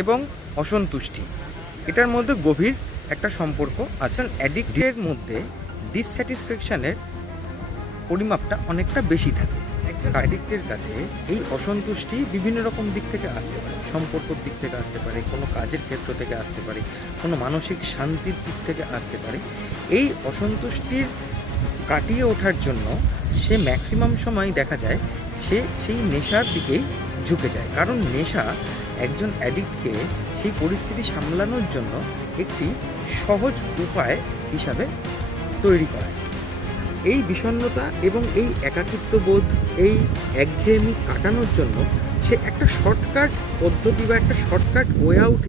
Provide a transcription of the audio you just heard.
এবং অসন্তুষ্টি, এটার মধ্যে গভীর একটা সম্পর্ক আছে। অ্যাডিক্টের মধ্যে ডিসস্যাটিসফ্যাকশানের পরিমাপটা অনেকটা বেশি থাকে। অ্যাডিক্টের কাছে এই অসন্তুষ্টি বিভিন্ন রকম দিক থেকে আসতে পারে, সম্পর্কর দিক থেকে আসতে পারে, কোনো কাজের ক্ষেত্র থেকে আসতে পারে, কোনো মানসিক শান্তির দিক থেকে আসতে পারে। এই অসন্তুষ্টির কাটিয়ে ওঠার জন্য সে ম্যাক্সিমাম সময় দেখা যায় সে সেই নেশার দিকেই ঝুঁকে যায়, কারণ নেশা একজন অ্যাডিক্টকে সেই পরিস্থিতি সামলানোর জন্য একটি সহজ উপায় হিসাবে তৈরি করায়। এই বিষণ্ণতা এবং এই একাকিত্ববোধ, এই একঘেয়েমি কাটানোর জন্য সে একটা শর্টকাট পদ্ধতি বা একটা শর্টকাট ওয়ে আউট